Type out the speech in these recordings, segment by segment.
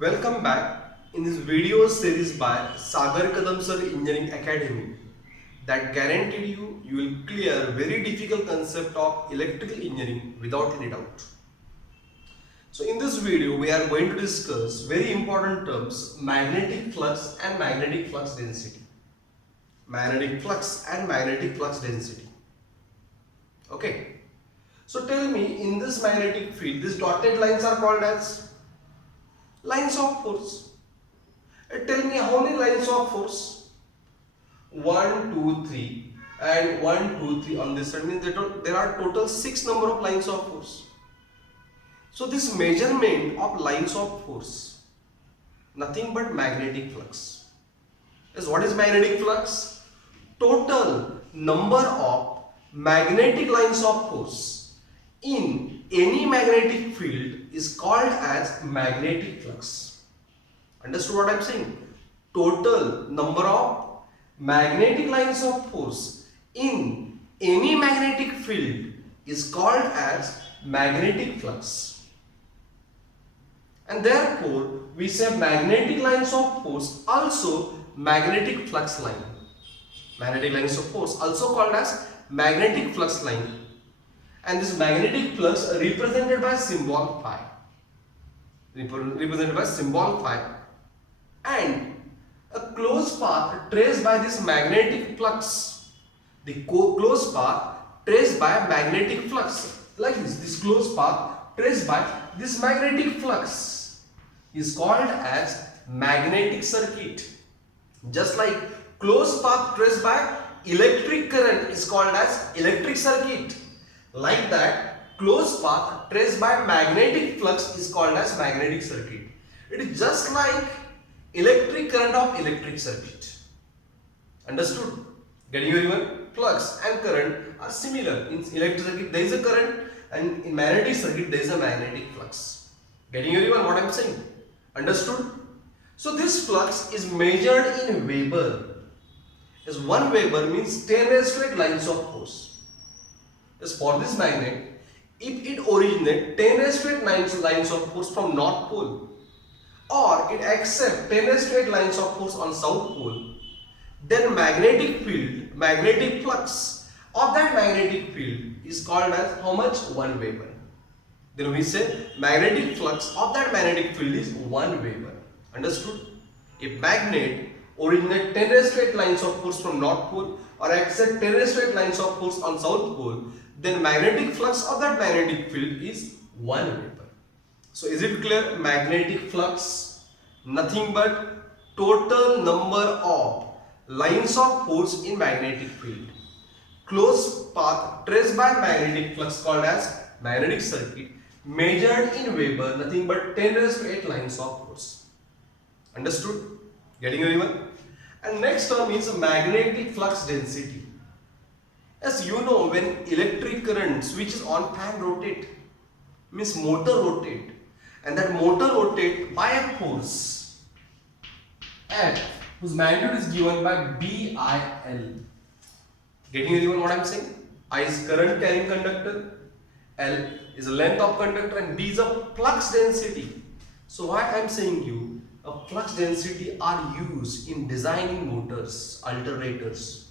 Welcome back in this video series by Sagar Kadam Sir Engineering Academy that guaranteed you will clear very difficult concept of electrical engineering without any doubt. So in this video we are going to discuss very important terms magnetic flux and magnetic flux density. Magnetic flux and magnetic flux density. Okay. So tell me, in this magnetic field these dotted lines are called as lines of force. Tell me how many lines of force? 1, 2, 3 and 1, 2, 3 on this side means there are total 6 number of lines of force. So this measurement of lines of force, nothing but magnetic flux. Yes, what is magnetic flux? Total number of magnetic lines of force in any magnetic field is called as magnetic flux. Understood what I am saying? Total number of magnetic lines of force in any magnetic field is called as magnetic flux. And therefore, we say magnetic lines of force also magnetic flux line. Magnetic lines of force also called as magnetic flux line. And this magnetic flux represented by symbol phi. Represented by symbol phi. And a closed path traced by this magnetic flux. The closed path traced by magnetic flux. Like this closed path traced by this magnetic flux is called as magnetic circuit. Just like closed path traced by electric current is called as electric circuit. Like that, closed path traced by magnetic flux is called as magnetic circuit. It is just like electric current of electric circuit. Understood? Getting everyone? Flux and current are similar. In electric circuit there is a current and in magnetic circuit there is a magnetic flux. Getting everyone what I am saying? Understood? So this flux is measured in Weber. As 1 Weber means 10 raised to 8 lines of force. As for this magnet, if it originates 10 raised to 8 lines of force from North Pole or it accepts 10 raised to 8 lines of force on South Pole, then magnetic field, magnetic flux of that magnetic field is called as how much? 1 Weber. Then we say magnetic flux of that magnetic field is 1 Weber. Understood? If magnet originates 10 raised to 8 lines of force from North Pole or accept 10 raised to 8 lines of force on South Pole, then magnetic flux of that magnetic field is 1 Weber. So is it clear? Magnetic flux, nothing but total number of lines of force in magnetic field. Closed path traced by magnetic flux called as magnetic circuit, measured in Weber, nothing but 10 raised to 8 lines of force. Understood? Getting everyone? And next term is magnetic flux density. As you know, when electric current switches on, fan rotate, means motor rotate, and that motor rotate by a force F whose magnitude is given by BIL. Getting everyone what I am saying? I is current carrying conductor, L is the length of conductor, and B is a flux density. So what I am saying you, a flux density are used in designing motors, alternators.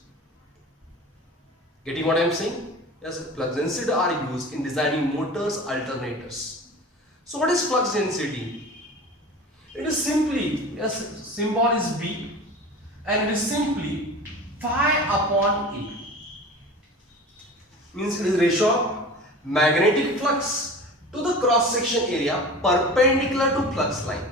Getting what I am saying? Yes, flux density are used in designing motors, alternators. So what is flux density? It is simply, yes, symbol is B and it is simply phi upon E. Means it is ratio of magnetic flux to the cross section area perpendicular to flux line.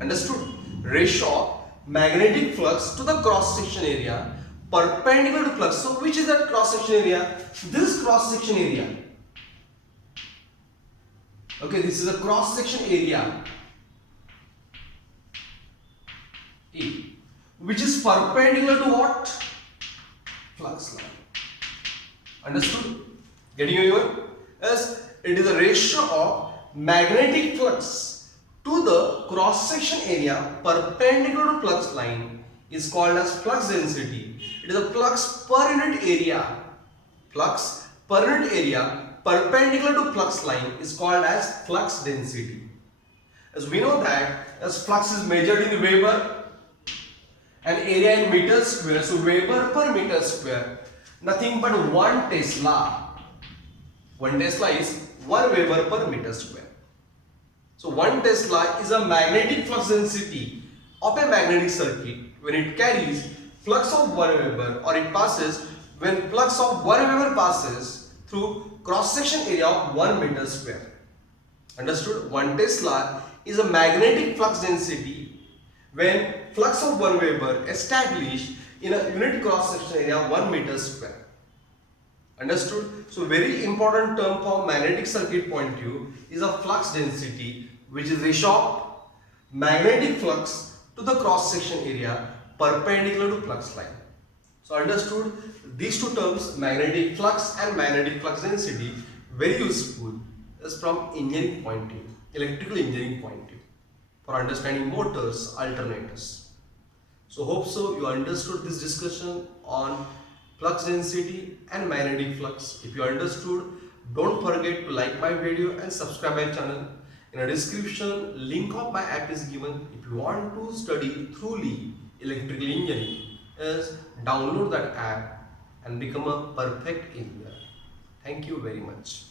Understood? Ratio of magnetic flux to the cross section area perpendicular to flux. So which is that cross section area? This cross section area. Okay, this is a cross section area E, which is perpendicular to what? Flux line. Understood? Getting anyone? Yes, it is a ratio of magnetic flux to the cross section area perpendicular to flux line is called as flux density. It is a flux per unit area. Flux per unit area perpendicular to flux line is called as flux density. As we know that as flux is measured in Weber and area in meters square, so Weber per meter square, nothing but 1 Tesla. 1 Tesla is 1 Weber per meter square. So 1 Tesla is a magnetic flux density of a magnetic circuit when it carries flux of 1 Weber, or it passes when flux of 1 Weber passes through cross section area of 1 meter square. Understood? 1 Tesla is a magnetic flux density when flux of 1 Weber established in a unit cross section area of 1 meter square. Understood? So very important term for magnetic circuit point of view is a flux density, which is ratio of magnetic flux to the cross section area perpendicular to flux line. So understood, these two terms, magnetic flux and magnetic flux density, very useful is from engineering point of view, electrical engineering point of view, for understanding motors, alternators. So hope so you understood this discussion on flux density and magnetic flux. If you understood, don't forget to like my video and subscribe my channel. In a description, link of my app is given. If you want to study thoroughly electrical engineering, is download that app and become a perfect engineer. Thank you very much.